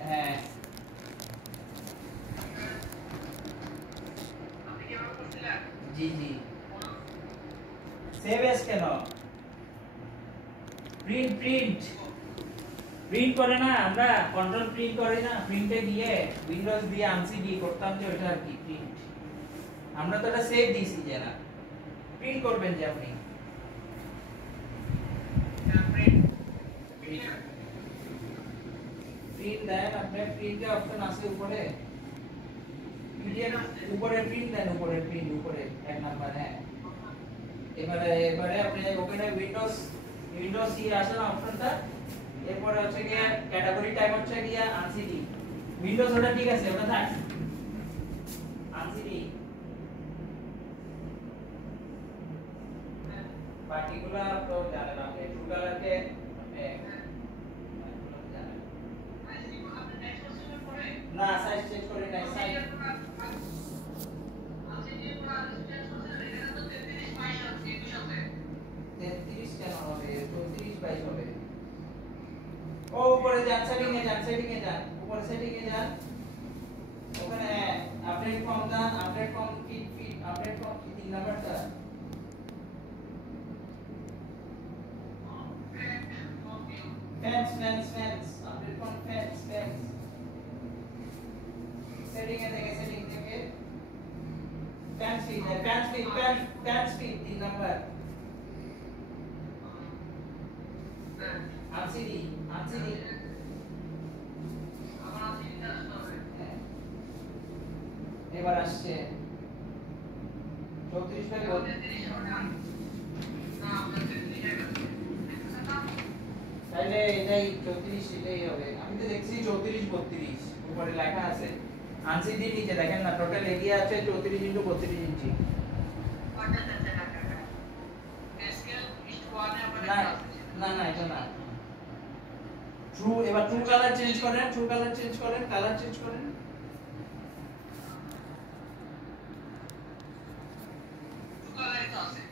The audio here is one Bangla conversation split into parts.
হ্যাঁ জি জি সেভ এস কেন প্রিন্ট প্রিন্ট প্রিন্ট করে না আমরা কন্ট্রোল প্রিন্ট করি না প্রিন্টে গিয়ে উইন্ডোজ দিয়ে আনসিডি করতাম যে ওটা আর কি প্রিন্ট আমরা তো এটা সেভ দিয়েছি যারা প্রিন্ট করবেন যে আপনি প্রিন্ট দেন আপনি প্রিন্টে অপশন আছে উপরে পিডিএফ উপরে প্রিন্ট দেন উপরে প্রিন্ট উপরে এক নাম্বার হ্যাঁ এবারে আপনি ওখানে উইন্ডোজ সি আসে না অপশনটা এরপরে হচ্ছে কি ক্যাটাগরি টাইপ হচ্ছে কি আনসিডি উইন্ডোজ ওটা ঠিক আছে ওটা থাক আনসিডি পার্টিকুলার তো জানেন আপনি ট্রু কালারকে না সাইজ চেঞ্জ করে নাই সাইজ আনসিডি পুরো চেঞ্জ করতে এটা তো 33 22 আছে 21 আছে 33 কেন হবে 34 22 হবে ও উপরে যান সেটিং এ যান উপরে সেটিং এ যান ওখানে আপডেট ফর্ম দান আপডেট ফর্ম কি তিন নাম্বারটা fans update form fans setting থেকে ফ্যান্স ফিট তিন নাম্বার আনসিডি এবার আসছে 34 বাই 32 তাহলে এটাই 34 এটাই হবে আমি তো দেখছি 34 32 উপরে লেখা আছে আনসিডি নিচে দেখেন না টোটাল এরিয়া আছে 34 × 32 ইঞ্চি না এটা না ট্রু এবার ট্রু কালার চেঞ্জ করেন কালার চেঞ্জ করেন ট্রু কালারই তো আছে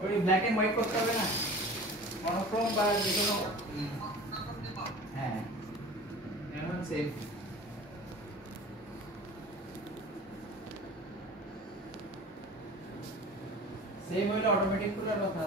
ওই ব্ল্যাক এন্ড হোয়াইট করতে হবে না মনোক্রোম বা যে কোনো হ্যাঁ এখন সেভ হইলে অটোমেটিক খোলার কথা